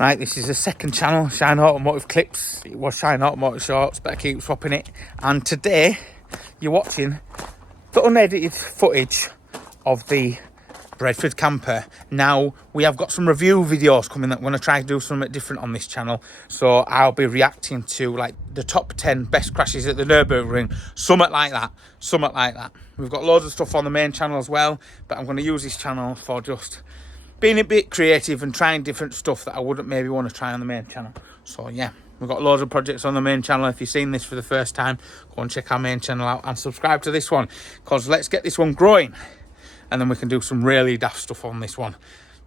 Right, this is the second channel, Shineautomotive Clips. It was Shineautomotive Shorts, but I keep swapping it. And today, you're watching the unedited footage of the Bedford camper. Now, we have got some review videos coming that we're going to try to do something different on this channel. So I'll be reacting to like the top 10 best crashes at the Nürburgring. Something like that. Something like that. We've got loads of stuff on the main channel as well, but I'm going to use this channel for just being a bit creative and trying different stuff that I wouldn't maybe want to try on the main channel. So yeah, we've got loads of projects on the main channel. If you've seen this for the first time, go and check our main channel out and subscribe to this one, because let's get this one growing and then we can do some really daft stuff on this one.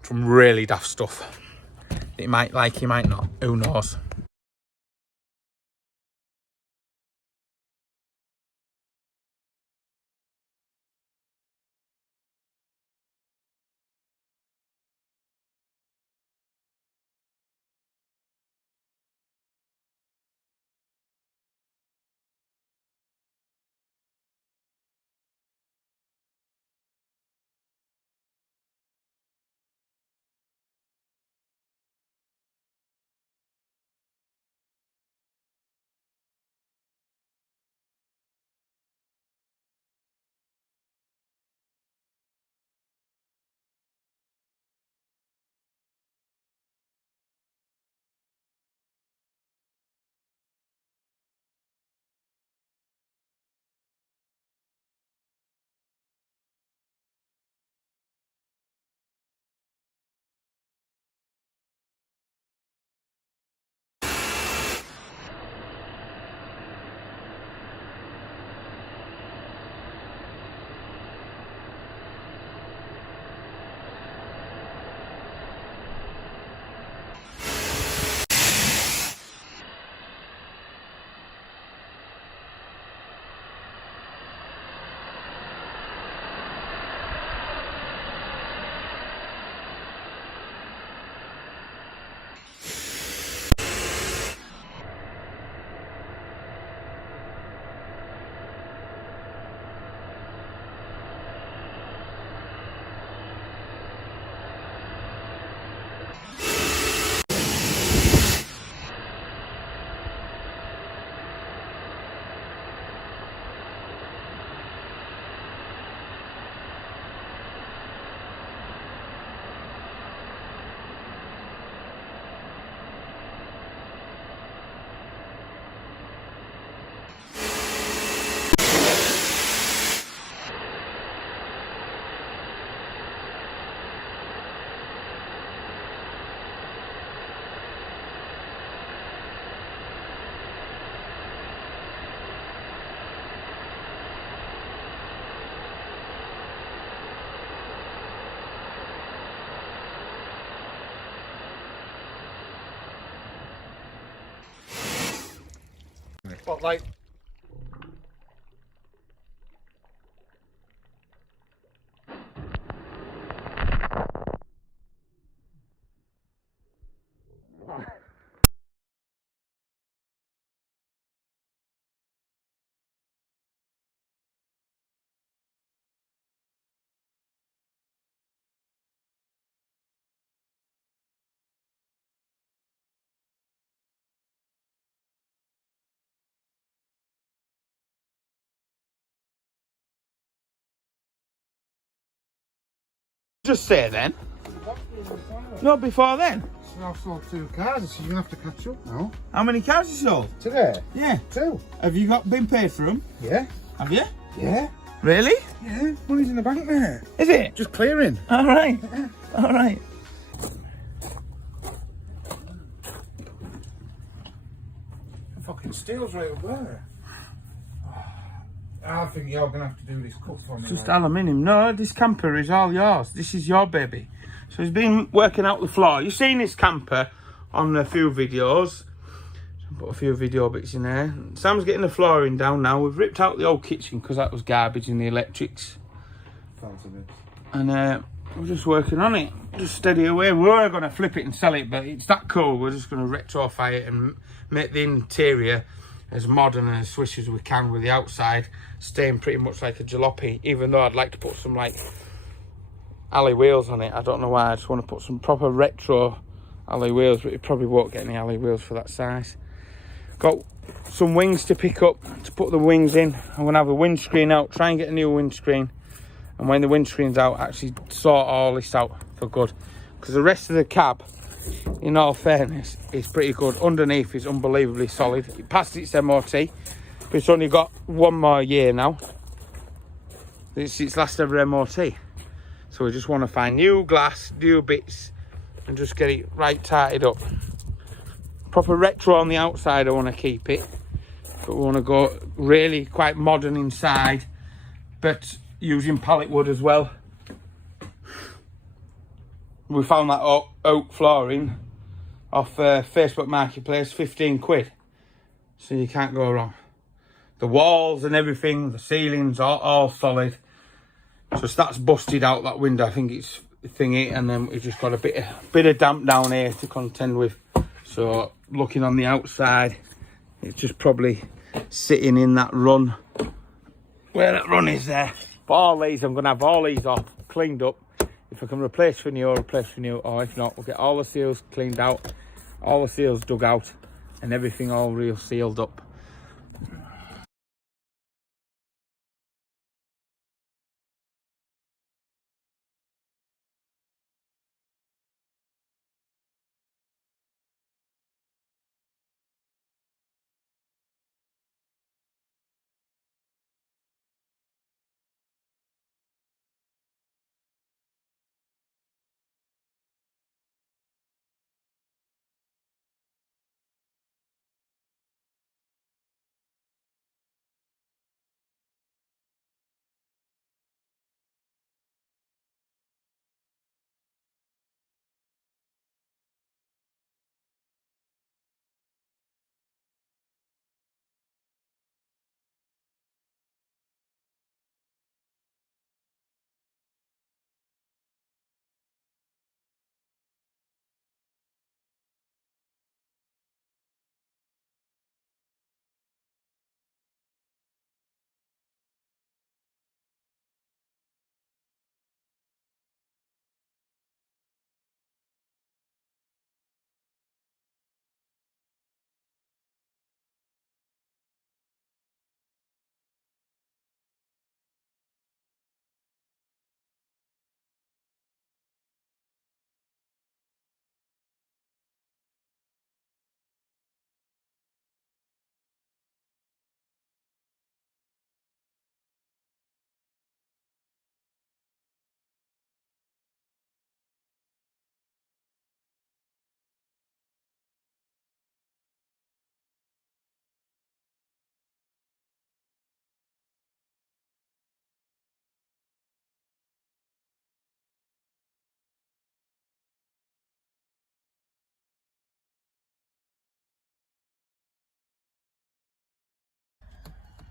Some really daft stuff that you might like, you might not, who knows. Spotlight. Just say then. Not before then. So I've sold 2 cars, so you're going to have to catch up now. How many cars you sold? Today? Yeah. 2. Have you been paid for them? Yeah. Have you? Yeah. Really? Yeah. Money's in the bank, mate. Is it? Just clearing. All right. All right. Fucking steel's right up there. I think you're going to have to do this cut for me. Just aluminium. No, this camper is all yours. This is your baby. So he's been working out the floor. You've seen this camper on a few videos. Put a few video bits in there. Sam's getting the flooring down now. We've ripped out the old kitchen because that was garbage in the electrics. And we're just working on it. Just steady away. We were going to flip it and sell it, but it's that cool. We're just going to retrofit it and make the interior as modern and as swish as we can, with the outside staying pretty much like a jalopy, even though I'd like to put some like alley wheels on it. I don't know why. I just want to put some proper retro alloy wheels, but it probably won't get any alloy wheels for that size. Got some wings to pick up to put the wings in. I'm gonna have the windscreen out, try and get a new windscreen, and when the windscreen's out, actually sort all this out for good, because the rest of the cab, in all fairness, is pretty good. Underneath is unbelievably solid. It passed its MOT, but it's only got 1 more year now. It's its last ever MOT, so we just want to find new glass, new bits, and just get it right tighted up. Proper retro on the outside, I want to keep it, but we want to go really quite modern inside, but using pallet wood as well. We found that oak flooring off Facebook Marketplace, 15 quid, so you can't go wrong. The walls and everything, the ceilings are all solid. So that's busted out that window, I think it's thingy, and then we've just got a bit of damp down here to contend with. So looking on the outside, it's just probably sitting in that run, where that run is there. But all these, I'm going to have all these off, cleaned up. If I can replace for new, I'll replace for new, or if not, we'll get all the seals cleaned out, all the seals dug out, and everything all real sealed up.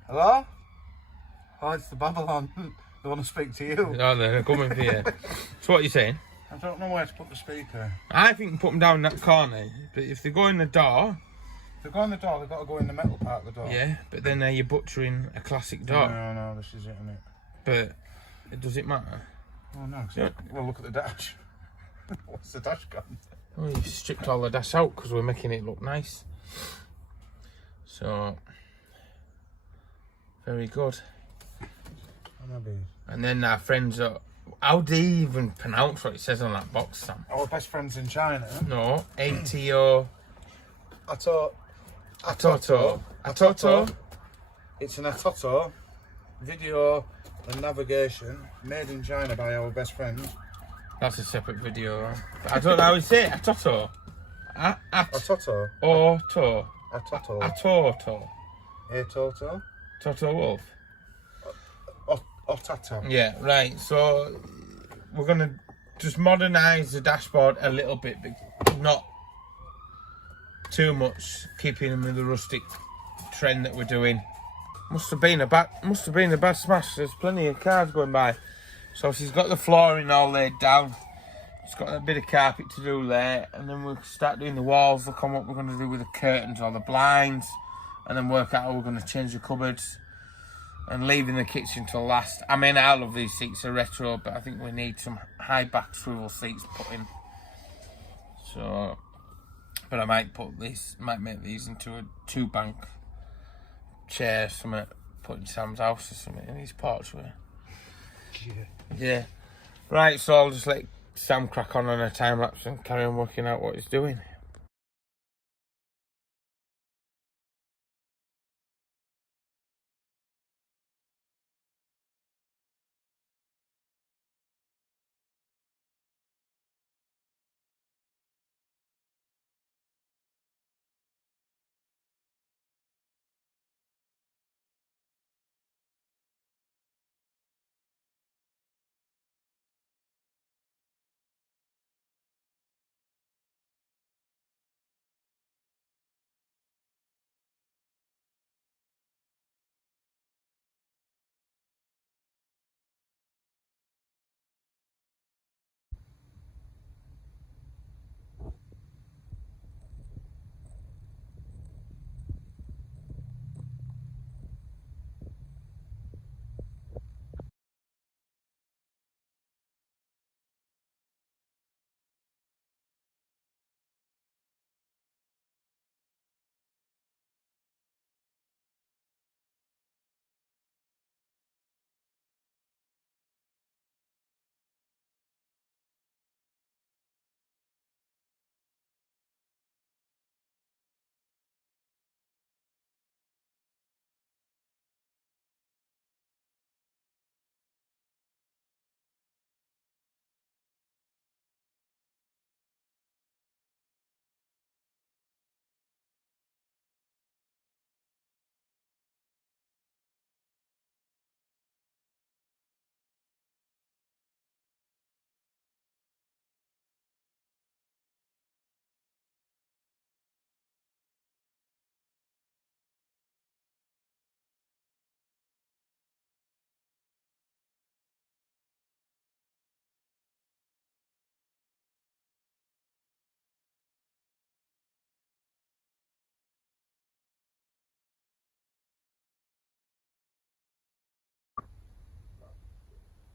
Hello? Oh, it's the Babylon. They want to speak to you. Oh, they're coming for you. So what are you saying? I don't know where to put the speaker. I think put them down in that corner, but if they go in the door... If they go in the door, they've got to go in the metal part of the door. Yeah, but then you're butchering a classic door. No, this is it, isn't it? But does it matter? Oh no, well, look at the dash. What's the dash gone? Well, you've stripped all the dash out because we're making it look nice. So, very good. And then our friends are... How do you even pronounce what it says on that box, Sam? Our best friends in China. No, ATO... Atoto. It's an Atoto video and navigation made in China by our best friends. That's a separate video. I don't know how you say it. Atoto. Atoto. Auto. Atoto. Atoto. Atoto. Toto Wolf. Otato. Yeah, right. So we're gonna just modernise the dashboard a little bit, but not too much, keeping them with the rustic trend that we're doing. Must have been a bad smash. There's plenty of cars going by. So she's got the flooring all laid down. She's got a bit of carpet to do there, and then we'll start doing the walls. Look on what we're going to do with the curtains or the blinds, and then work out how we're going to change the cupboards, and leaving the kitchen till last. I mean, I love these seats, are retro, but I think we need some high back swivel seats put in. So, but I might make these into a 2-bank chair, something, put in Sam's house or something in his porchway. Yeah. Right, so I'll just let Sam crack on a time lapse and carry on working out what he's doing.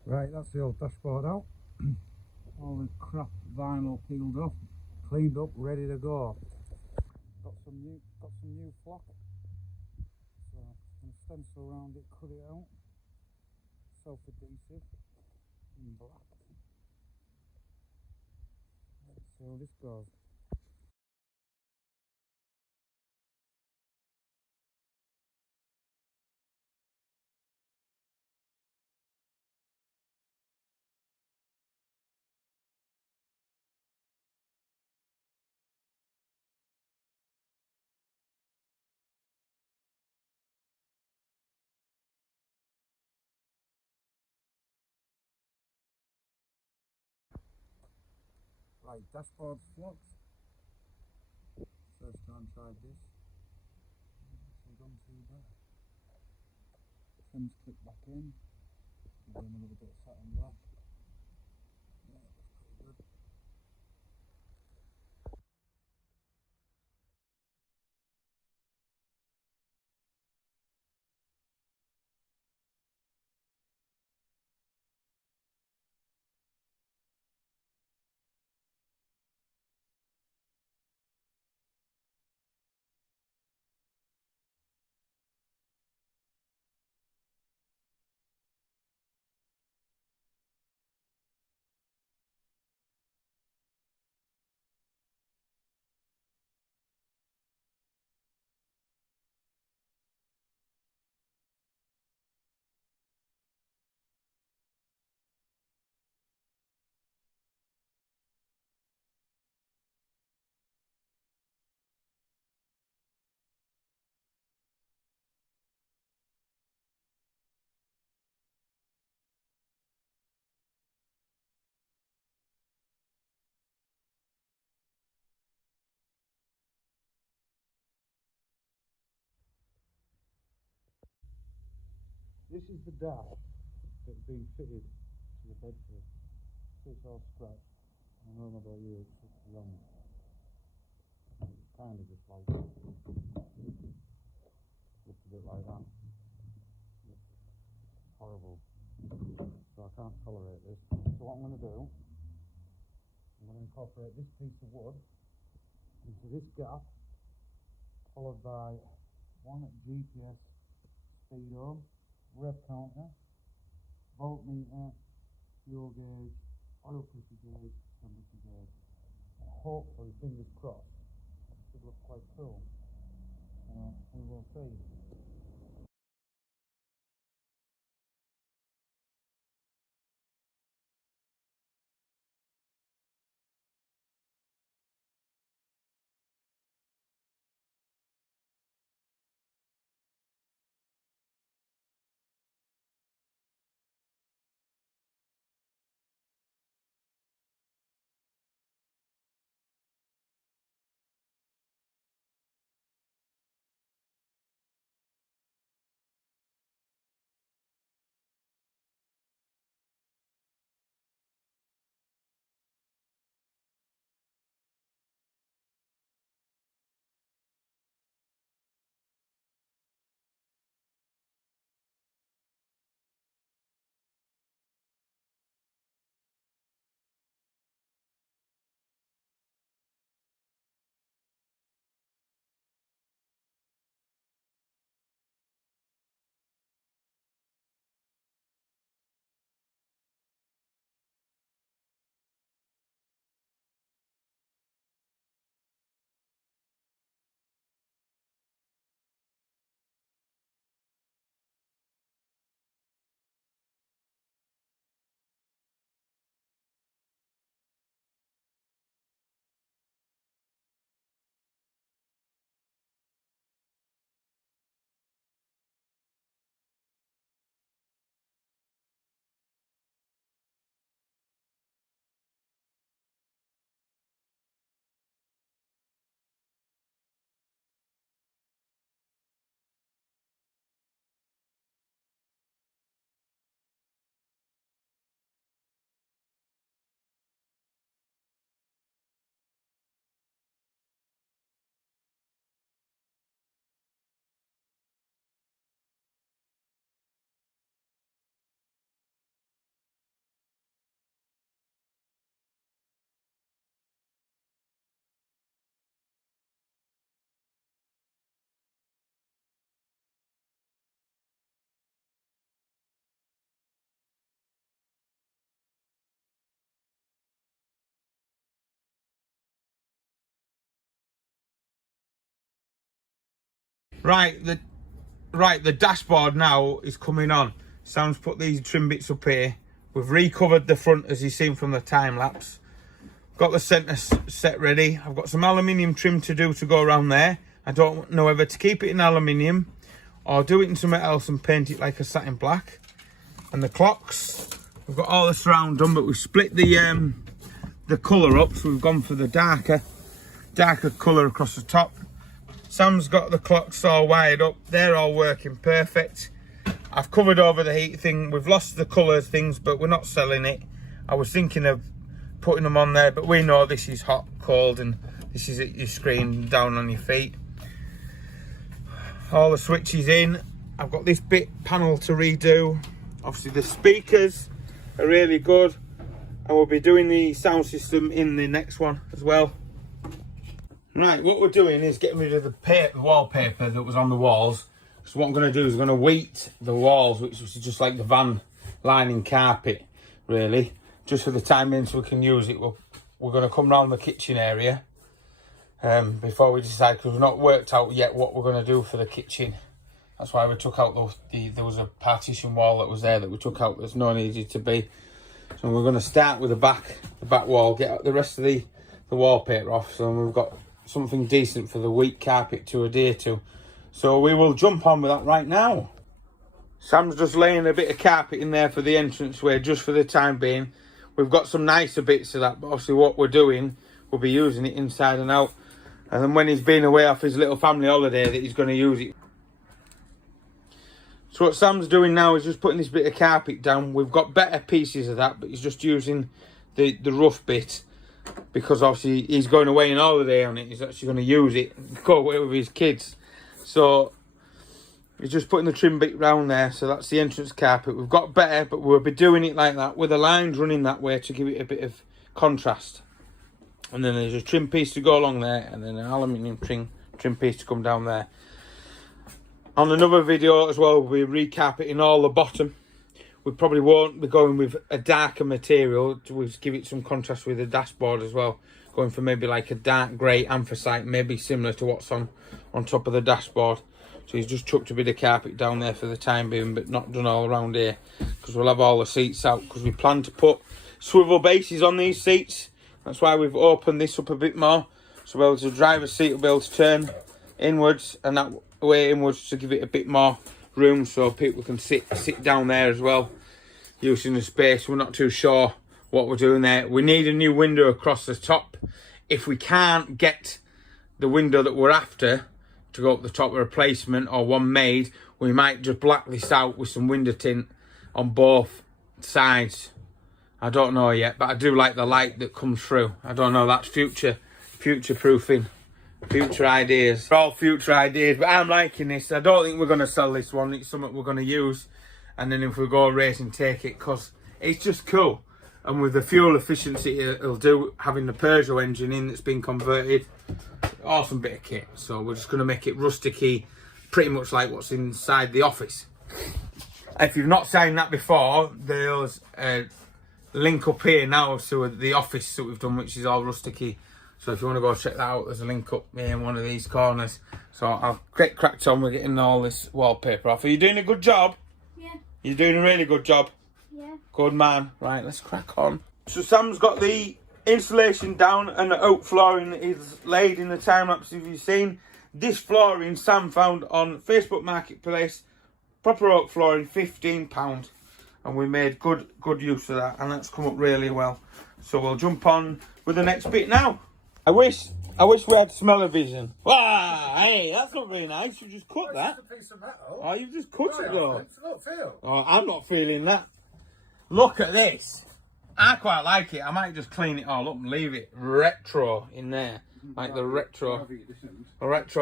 Right, that's the old dashboard out. All the crap vinyl peeled off, cleaned up, ready to go. Got some new flock. So I'm gonna stencil around it, cut it out. Self-adhesive in black. Let's see how this goes. Right, dashboard flux. First time tried this. It's gone too bad. Trim's clipped back in. Doing a little bit of satin black. Yeah, that's pretty good. This is the dash that's been fitted to the Bedford. So it's all scratched. I don't know about you, it's just wrong. It's kind of just like, looks a bit like that. Looks horrible. So I can't tolerate this. So what I'm going to do, I'm going to incorporate this piece of wood into this gap, followed by one GPS speedo, rev counter, voltmeter, fuel gauge, oil pressure gauge, temperature gauge. And hopefully, fingers crossed, it should look quite cool. We will see. Right, the dashboard now is coming on. Sam's put these trim bits up here. We've recovered the front as you've seen from the time lapse. Got the centre set ready. I've got some aluminium trim to do to go around there. I don't know whether to keep it in aluminium or do it in something else and paint it like a satin black. And the clocks, we've got all the surround done, but we've split the colour up, so we've gone for the darker colour across the top. Sam's got the clocks all wired up. They're all working perfect. I've covered over the heat thing. We've lost the colour things, but we're not selling it. I was thinking of putting them on there, but we know this is hot, cold, and this is at your screen down on your feet. All the switches in. I've got this bit panel to redo. Obviously the speakers are really good, and we'll be doing the sound system in the next one as well. Right, what we're doing is getting rid of the wallpaper that was on the walls. So what I'm going to do is I'm going to wheat the walls, which is just like the van lining carpet, really, just for the time being so we can use it. We're going to come round the kitchen area before we decide, because we've not worked out yet what we're going to do for the kitchen. That's why we took out there was a partition wall that was there that we took out. There's no needed to be. So we're going to start with the back wall, get the rest of the wallpaper off, so we've got something decent for the wheat carpet to adhere to. So we will jump on with that right now. Sam's just laying a bit of carpet in there for the entranceway just for the time being. We've got some nicer bits of that, but obviously what we're doing, we'll be using it inside and out. And then when he's been away off his little family holiday, that he's going to use it. So what Sam's doing now is just putting this bit of carpet down. We've got better pieces of that, but he's just using the rough bit, because obviously he's going away on holiday on it. He's actually going to use it, go away with his kids. So he's just putting the trim bit round there. So that's the entrance carpet. We've got better, but we'll be doing it like that with the lines running that way to give it a bit of contrast. And then there's a trim piece to go along there, and then an aluminium trim piece to come down there. On another video as well, we'll be recarpeting all the bottom. We probably won't be going with a darker material to give it some contrast with the dashboard as well. Going for maybe like a dark grey anthracite, maybe similar to what's on top of the dashboard. So he's just chucked a bit of carpet down there for the time being, but not done all around here, because we'll have all the seats out, because we plan to put swivel bases on these seats. That's why we've opened this up a bit more, so we'll be able to driver's seat will be able to turn inwards and that way inwards to give it a bit more room, so people can sit down there as well, using the space. We're not too sure what we're doing there. We need a new window across the top. If we can't get the window that we're after to go up the top of a replacement or one made, we might just black this out with some window tint on both sides. I don't know yet, but I do like the light that comes through. I don't know, that's future proofing, future ideas. They're all future ideas, but I'm liking this. I don't think we're going to sell this one. It's something we're going to use, and then if we go racing, take it, because it's just cool. And with the fuel efficiency it'll do, having the Peugeot engine in that's been converted, awesome bit of kit. So we're just going to make it rusticy, pretty much like what's inside the office. If you've not seen that before, there's a link up here now to the office that we've done, which is all rusticy. So if you want to go check that out, there's a link up here in one of these corners. So I'll get cracked on with getting all this wallpaper off. Are you doing a good job? Yeah. You're doing a really good job. Yeah. Good man. Right, let's crack on. So Sam's got the insulation down and the oak flooring is laid in the time lapse. If you've seen this flooring, Sam found on Facebook Marketplace, proper oak flooring, £15, and we made good use of that, and that's come up really well. So we'll jump on with the next bit now. I wish we had smell-o-vision. Wow, hey, that's not very nice. You just cut that. It's a piece of metal. Oh, you've just cut it though. It's not feel. Oh, I'm not feeling that. Look at this. I quite like it. I might just clean it all up and leave it retro in there. Like the retro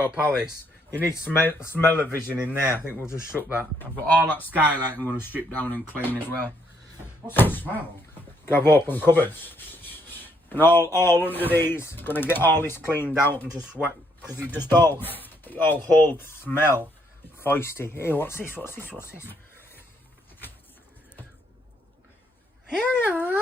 palace. You need smell-o-vision in there. I think we'll just shut that. I've got all that skylight I'm going to strip down and clean as well. What's the smell? I've opened cupboards. And all under these, going to get all this cleaned out and just wet, because it just all holds smell. Foisty. Hey, what's this? Hello.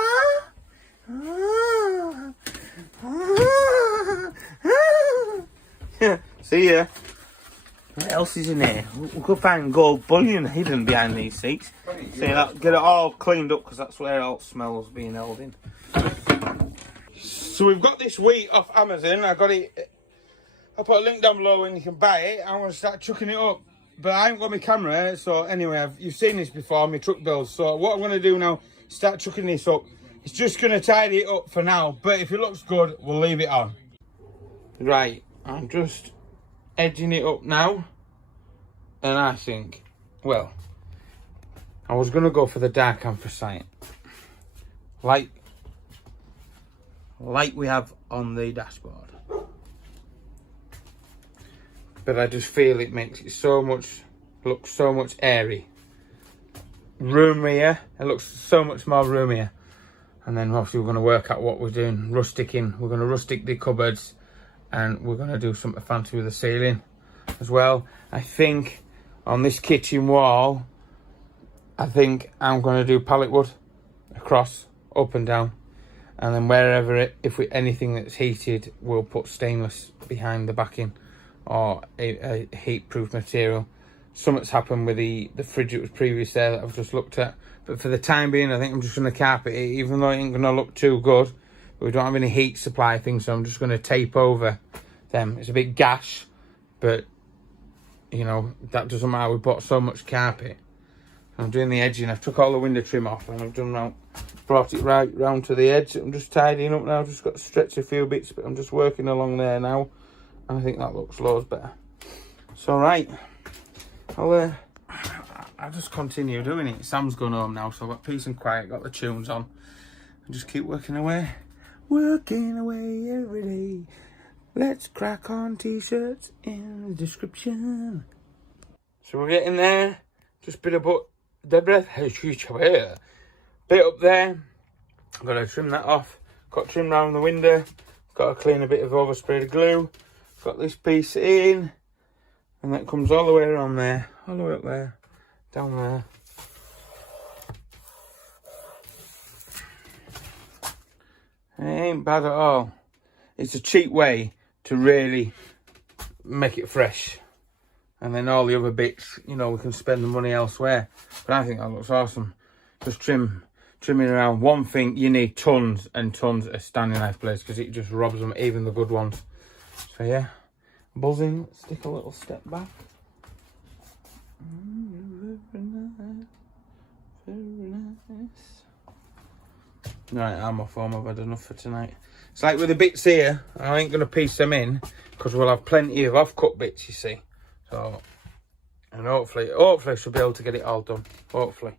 See ya. What else is in here? We could find gold bullion hidden behind these seats. See that? Get it all cleaned up, because that's where all smells being held in. So we've got this wheat off Amazon. I got it. I'll put a link down below when you can buy it. I'm going to start chucking it up. But I ain't got my camera, so anyway, you've seen this before, my truck builds. So what I'm going to do now, start chucking this up. It's just going to tidy it up for now, but if it looks good, we'll leave it on. Right, I'm just edging it up now. And I think, well, I was going to go for the dark anthracite. Like we have on the dashboard. But I just feel it makes it look so much airy. Roomier. It looks so much more roomier. And then obviously we're going to work out what we're doing. Rusticking. We're going to rustic the cupboards. And we're going to do something fancy with the ceiling as well. I think on this kitchen wall, I think I'm going to do pallet wood across, up and down. And then wherever anything that's heated, we'll put stainless behind the backing. Or a heat-proof material. Something's happened with the fridge that was previous there that I've just looked at. But for the time being, I think I'm just going to carpet it, even though it ain't going to look too good. But we don't have any heat supply things, so I'm just going to tape over them. It's a bit gash, but, you know, that doesn't matter. We bought so much carpet. I'm doing the edging. I've took all the window trim off and I've brought it right round to the edge. I'm just tidying up now. I've just got to stretch a few bits, but I'm just working along there now. And I think that looks loads better. So right, I'll just continue doing it. Sam's gone home now, so I've got peace and quiet, got the tunes on, and just keep working away. Working away every day. Let's crack on, t-shirts in the description. So we're getting there. Just bit of bit up there. I'm gonna trim that off. Got trim round the window. got to clean a bit of oversprayed glue. Got this piece in, and that comes all the way around there, all the way up there, down there. It ain't bad at all. It's a cheap way to really make it fresh. And then all the other bits, you know, we can spend the money elsewhere. But I think that looks awesome. Just trimming around. One thing, you need tons and tons of standing knife blades because it just robs them, even the good ones. So yeah, buzzing. Let's take a little step back. Very nice. Very nice. Right, I'm off home. I've had enough for tonight. It's like with the bits here, I ain't going to piece them in because we'll have plenty of off-cut bits, you see. So, and hopefully I should be able to get it all done. Hopefully.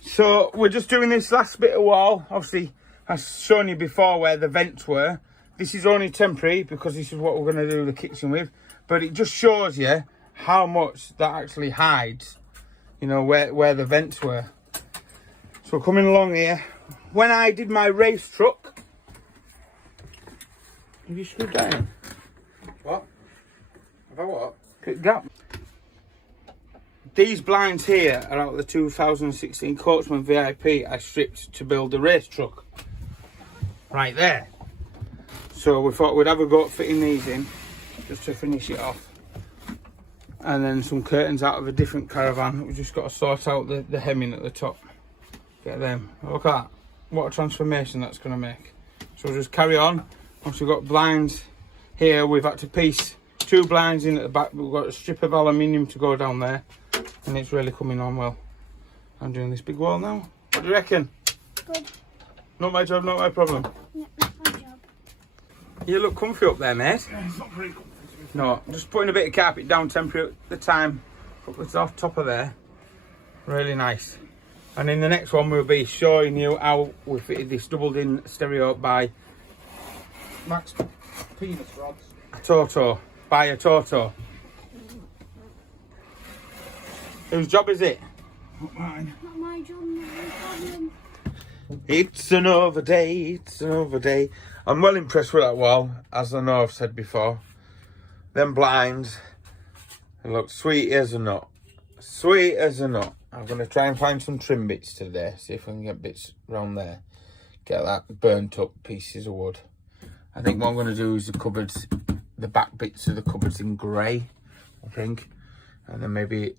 So, we're just doing this last bit of wall. Obviously, I've shown you before where the vents were. This is only temporary because this is what we're going to do the kitchen with. But it just shows you how much that actually hides, you know, where the vents were. So, coming along here. When I did my race truck, have you screwed that in? What? Have I what? Gap. These blinds here are out of the 2016 Coachman VIP I stripped to build the race truck. Right there. So we thought we'd have a go at fitting these in, just to finish it off. And then some curtains out of a different caravan. We've just got to sort out the hemming at the top. Get them. Look at that. What a transformation that's going to make. So we'll just carry on. Once we've got blinds here, we've had to piece 2 blinds in at the back. We've got a strip of aluminium to go down there. And it's really coming on well. I'm doing this big wall now. What do you reckon? Good. Not my job, not my problem. No, not my job. You look comfy up there, mate. Yeah, it's not very comfy. No, just putting a bit of carpet down temporary at the time. Put this off top of there. Really nice. And in the next one we'll be showing you how we fitted this doubled in stereo by Max penis rods. a Toto. By a Toto. Whose job is it? Not mine. Not my job, not my problem. It's another day, it's another day. I'm well impressed with that wall, as I know I've said before. Them blinds, they look sweet as a nut. Sweet as a nut. I'm going to try and find some trim bits today, see if I can get bits around there. Get that burnt up pieces of wood. I think what I'm going to do is the cupboards, the back bits of the cupboards in grey, I think. And then maybe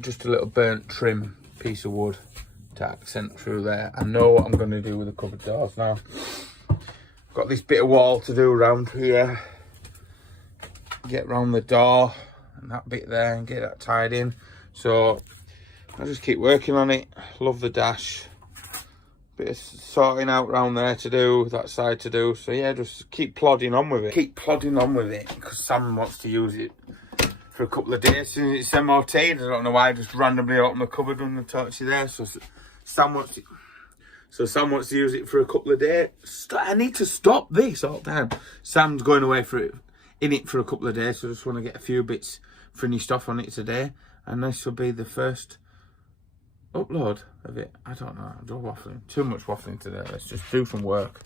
just a little burnt trim piece of wood to accent through there. I know what I'm going to do with the cupboard doors now. Got this bit of wall to do around here. Get round the door and that bit there and get that tied in. So I'll just keep working on it. Love the dash. Bit of sorting out round there to do, that side to do. So yeah, just keep plodding on with it. Keep plodding on with it because Sam wants to use it for a couple of days since it's MOT. I don't know why I just randomly opened the cupboard and the torch there. So Sam wants to use it for a couple of days. I need to stop this all the time. Sam's going away in it for a couple of days, so I just want to get a few bits finished off on it today. And this will be the first upload of it. I don't know, I'm just waffling. Too much waffling today. Let's just do some work.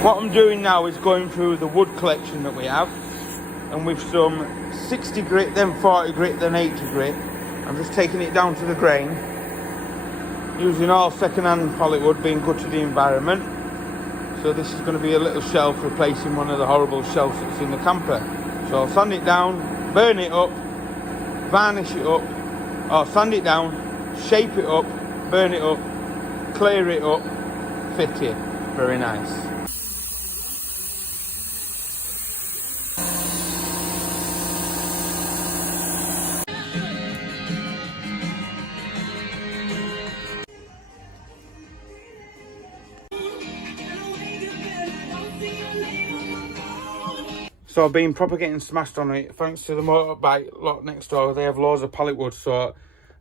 What I'm doing now is going through the wood collection that we have, and with some 60 grit, then 40 grit, then 80 grit, I'm just taking it down to the grain, using all second-hand pallet wood, being good to the environment. So this is going to be a little shelf replacing one of the horrible shelves that's in the camper. So I'll sand it down, burn it up, varnish it up, or sand it down, shape it up, burn it up, clear it up, fit it. Very nice. So I've been proper getting smashed on it, thanks to the motorbike lot next door. They have loads of pallet wood, so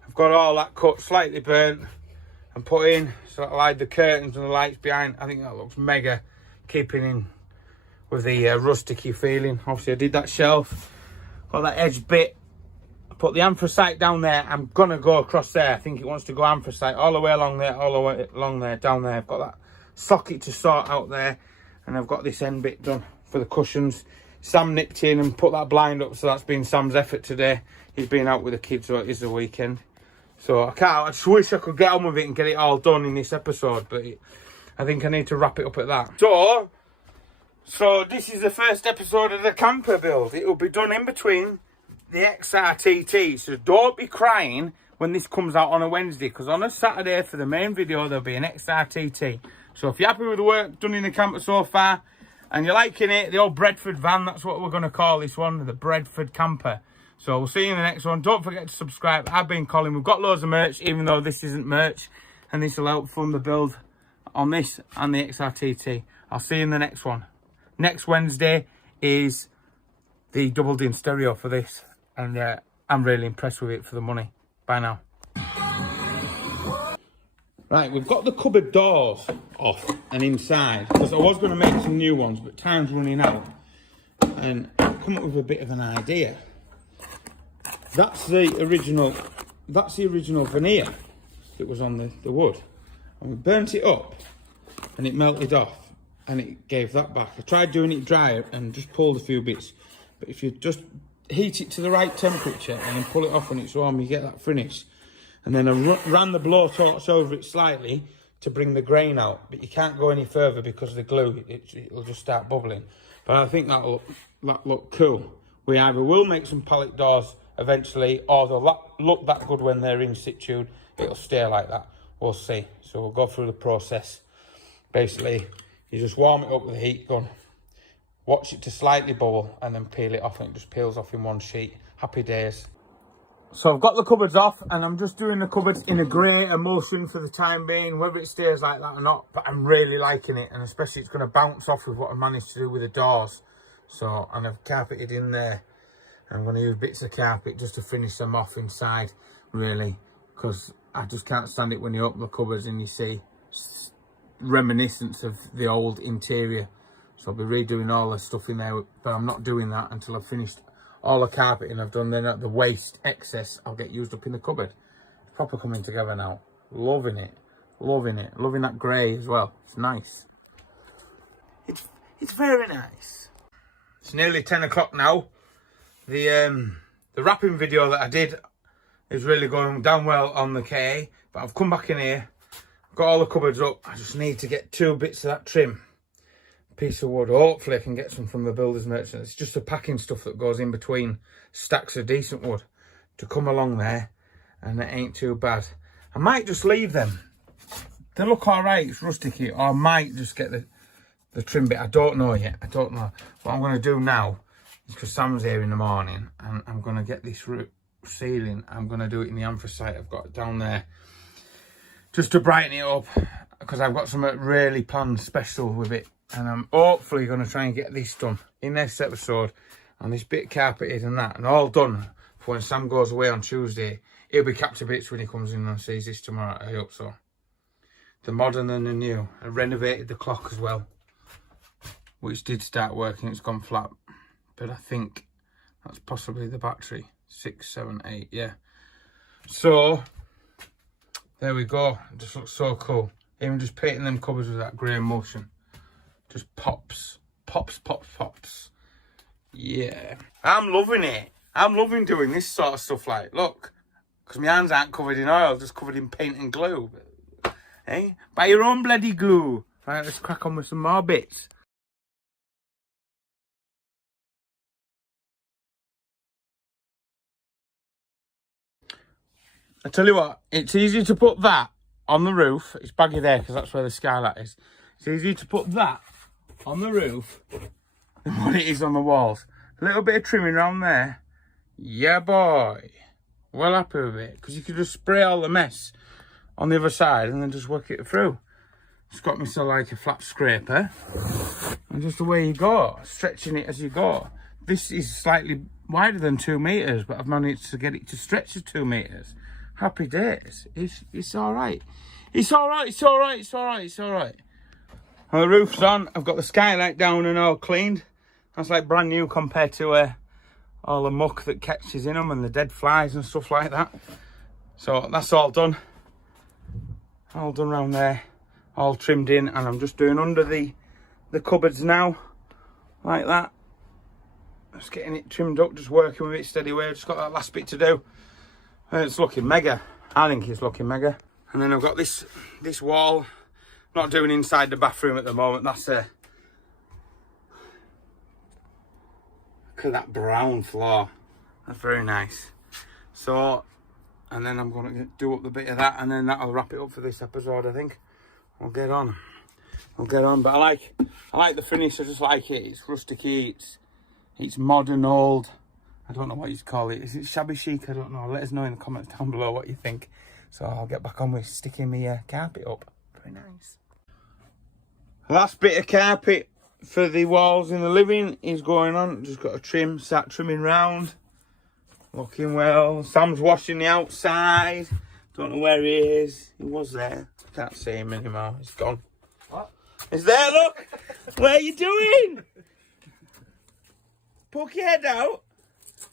I've got all that cut, slightly burnt, and put in, so that'll hide the curtains and the lights behind. I think that looks mega, keeping in with the rusticy feeling. Obviously I did that shelf, got that edge bit, I put the anthracite down there. I'm gonna go across there. I think it wants to go anthracite all the way along there, all the way along there, down there. I've got that socket to sort out there, and I've got this end bit done for the cushions. Sam nipped in and put that blind up, so that's been Sam's effort today. He's been out with the kids, so it is the weekend. So I just wish I could get on with it and get it all done in this episode, but I think I need to wrap it up at that. So this is the first episode of the camper build. It will be done in between the XRTT, so don't be crying when this comes out on a Wednesday, because on a Saturday for the main video there'll be an XRTT. So if you're happy with the work done in the camper so far and you're liking it, the old Bradford van, that's what we're going to call this one, the Bradford camper. So we'll see you in the next one. Don't forget to subscribe. I've been Colin. We've got loads of merch, even though this isn't merch, and this will help fund the build on this and the XRTT. I'll see you in the next one. Next Wednesday is the doubled-in stereo for this, and I'm really impressed with it for the money. Bye now. Right, we've got the cupboard doors off and inside, because I was going to make some new ones, but time's running out, and I've come up with a bit of an idea. That's the original veneer that was on the wood, and we burnt it up and it melted off and it gave that back. I tried doing it dry and just pulled a few bits, but if you just heat it to the right temperature and then pull it off when it's warm, you get that finish. And then I ran the blowtorch over it slightly to bring the grain out, but you can't go any further because of the glue, it'll just start bubbling. But I think that'll look cool. We either will make some pallet doors eventually, or they'll look that good when they're in situ. It'll stay like that. We'll see. So we'll go through the process. Basically, you just warm it up with a heat gun, watch it to slightly bubble, and then peel it off, and it just peels off in one sheet. Happy days. So I've got the cupboards off, and I'm just doing the cupboards in a grey emulsion for the time being, whether it stays like that or not, but I'm really liking it, and especially it's going to bounce off with what I managed to do with the doors. So, and I've carpeted in there. I'm going to use bits of carpet just to finish them off inside, really, because I just can't stand it when you open the cupboards and you see reminiscence of the old interior. So I'll be redoing all the stuff in there, but I'm not doing that until I've finished all the carpeting I've done. Then at the waste excess I'll get used up in the cupboard. It's proper coming together now. Loving it, loving it, loving that grey as well. It's nice. It's very nice. It's nearly 10 o'clock now. The wrapping video that I did is really going down well on the KA, but I've come back in here, got all the cupboards up. I just need to get 2 bits of that trim piece of wood. Hopefully I can get some from the builder's merchant. It's just the packing stuff that goes in between stacks of decent wood to come along there, and it ain't too bad. I might just leave them. They look all right. It's rustic, or I might just get the trim bit. I don't know yet. I don't know. What I'm going to do now, because Sam's here in the morning, and I'm going to get this ceiling. I'm going to do it in the anthracite I've got down there, just to brighten it up, because I've got something really planned special with it, and I'm hopefully going to try and get this done in this episode, and this bit carpeted and that, and all done for when Sam goes away on Tuesday. He'll be capped to bits when he comes in and sees this tomorrow. I hope so. The modern and the new. I renovated the clock as well, which did start working. It's gone flat, but I think that's possibly the battery. 6, 7, 8, yeah. So there we go. It just looks so cool. Even just painting them covers with that grey emulsion just pops. Yeah, I'm loving it. I'm loving doing this sort of stuff. Like, look, because my hands aren't covered in oil, just covered in paint and glue. Hey, buy your own bloody glue. Right, let's crack on with some more bits. I tell you what, it's easy to put that on the roof. It's baggy there because that's where the skylight is. It's easy to put that on the roof than what it is on the walls. A little bit of trimming around there. Yeah, boy. Well happy with it, because you could just spray all the mess on the other side and then just work it through. Just got myself like a flat scraper, and just away you go, stretching it as you go. This is slightly wider than 2 meters, but I've managed to get it to stretch to 2 meters. Happy days. It's all right. It's all right. It's all right. It's all right. It's all right. Well, the roof's on. I've got the skylight down and all cleaned. That's like brand new compared to all the muck that catches in them and the dead flies and stuff like that. So that's all done. All done round there. All trimmed in, and I'm just doing under the cupboards now, like that. Just getting it trimmed up, just working with it steady way. Just got that last bit to do. And it's looking mega. I think it's looking mega. And then I've got this wall. Not doing inside the bathroom at the moment. That's look at that brown floor. That's very nice. So, and then I'm going to do up the bit of that, and then that'll wrap it up for this episode, I think. I'll get on. But I like the finish. I just like it. It's rusticy. It's modern old. I don't know what you call it. Is it shabby chic? I don't know. Let us know in the comments down below what you think. So I'll get back on with sticking my carpet up. Very nice. Last bit of carpet for the walls in the living is going on. Just got to start trimming round. Looking well. Sam's washing the outside. Don't know where he is. He was there. Can't see him anymore. He's gone. What? He's there, look. What are you doing? Poke your head out.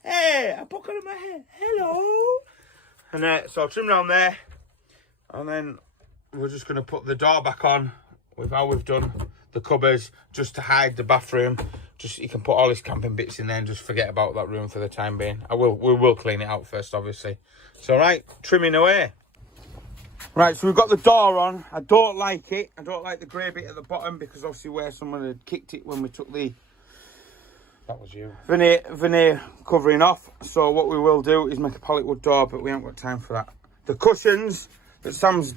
Hey, I poke on my head. Hello. And so I'll trim down there. And then we're just going to put the door back on with how we've done the cupboards, just to hide the bathroom. Just you can put all his camping bits in there and just forget about that room for the time being. We will clean it out first, obviously. So right, trimming away. Right, so we've got the door on. I don't like it. I don't like the grey bit at the bottom, because obviously where someone had kicked it when we took the That was you. veneer covering off. So what we will do is make a pallet wood door, but we haven't got time for that. The cushions that Sam's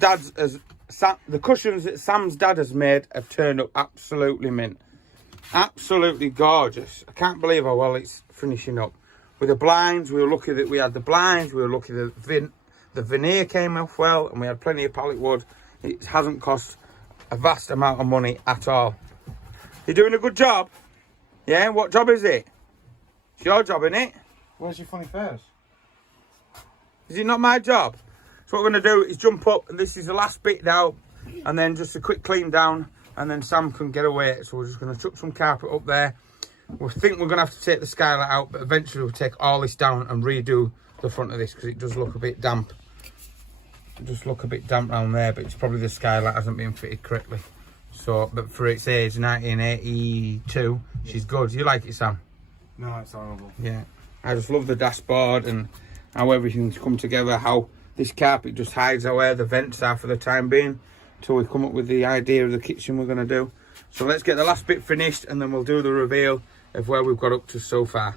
dad has made have turned up absolutely mint. Absolutely gorgeous. I can't believe how well it's finishing up. With the blinds, we were lucky that we had the blinds. We were lucky that the veneer came off well, and we had plenty of pallet wood. It hasn't cost a vast amount of money at all. You're doing a good job. Yeah, what job is it? It's your job, isn't it? Where's your funny face? Is it not my job? So what we're going to do is jump up, and this is the last bit now, and then just a quick clean down, and then Sam can get away. So we're just going to chuck some carpet up there. We think we're going to have to take the skylight out, but eventually we'll take all this down and redo the front of this, because it does look a bit damp. It does look a bit damp around there, but it's probably the skylight hasn't been fitted correctly. So, but for its age, 1982, she's good. You like it, Sam? No, it's horrible. Yeah. I just love the dashboard and how everything's come together, how this carpet just hides where the vents are for the time being, until we come up with the idea of the kitchen we're going to do. So let's get the last bit finished, and then we'll do the reveal of where we've got up to so far.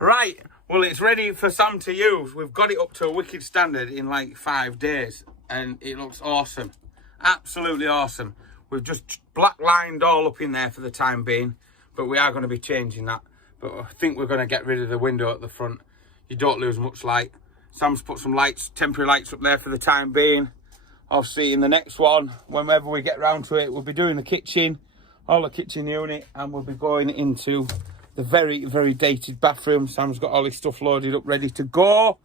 Right, well, it's ready for Sam to use. We've got it up to a wicked standard in like 5 days, and it looks awesome. Absolutely awesome. We've just black lined all up in there for the time being, but we are going to be changing that. But I think we're going to get rid of the window at the front. You don't lose much light. Sam's put some lights, temporary lights up there for the time being. Obviously in the next one, whenever we get round to it, we'll be doing the kitchen, all the kitchen unit, and we'll be going into the very, very dated bathroom. Sam's got all his stuff loaded up, ready to go.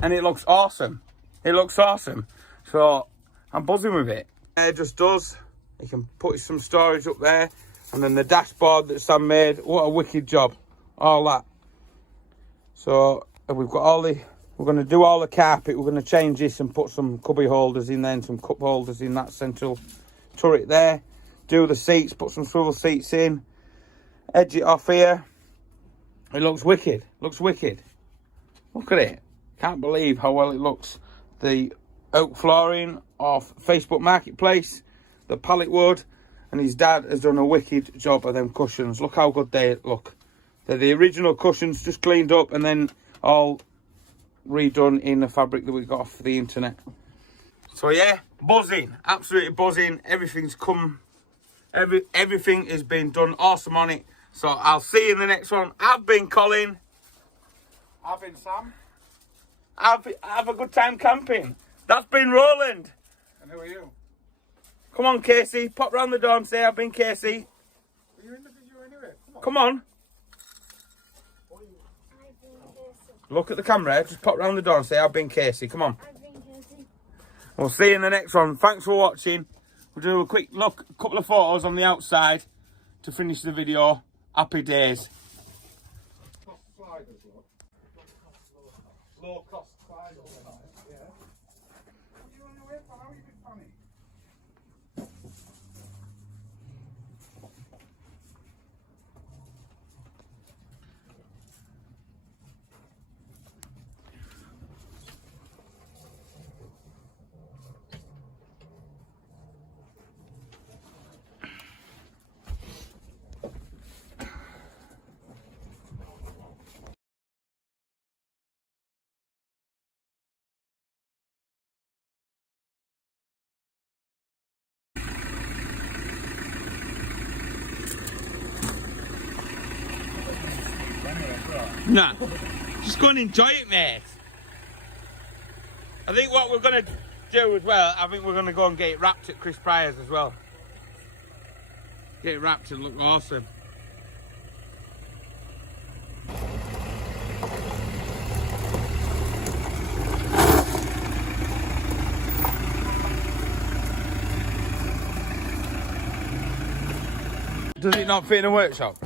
And it looks awesome. It looks awesome. So I'm buzzing with it. It just does. You can put some storage up there. And then the dashboard that Sam made. What a wicked job. All that. So we've got all the... We're going to do all the carpet. We're going to change this and put some cubby holders in there and some cup holders in that central turret there. Do the seats, put some swivel seats in. Edge it off here. It looks wicked. Looks wicked. Look at it. Can't believe how well it looks. The oak flooring off Facebook Marketplace, the pallet wood, and his dad has done a wicked job of them cushions. Look how good they look. They're the original cushions, just cleaned up and then all redone in the fabric that we got off the internet. So yeah, buzzing. Absolutely buzzing. Everything's come. Everything has been done awesome on it. So I'll see you in the next one. I've been Colin. I've been Sam. Have a good time camping. That's been Roland. And who are you? Come on, Casey. Pop round the door and say I've been Casey. Are you in the video anyway? Come on. Look at the camera. Just pop round the door and say I've been Casey. Come on. We'll see you in the next one. Thanks for watching. We'll do a quick look, a couple of photos on the outside to finish the video. Happy days. Low cost sliders. Yeah. You on your way, pal? How are you been funny? Nah, just go and enjoy it, mate. I think what we're going to do as well, I think we're going to go and get it wrapped at Chris Pryor's as well. Get it wrapped and look awesome. Does it not fit in a workshop?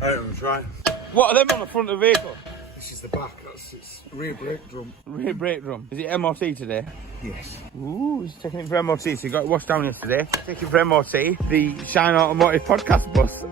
I don't know, try. What are them on the front of the vehicle? This is the back, that's its rear brake drum. Rear brake drum. Is it MOT today? Yes. Ooh, he's taking it for MOT. So he got it washed down yesterday. Taking it for MOT, the Shineautomotive podcast bus.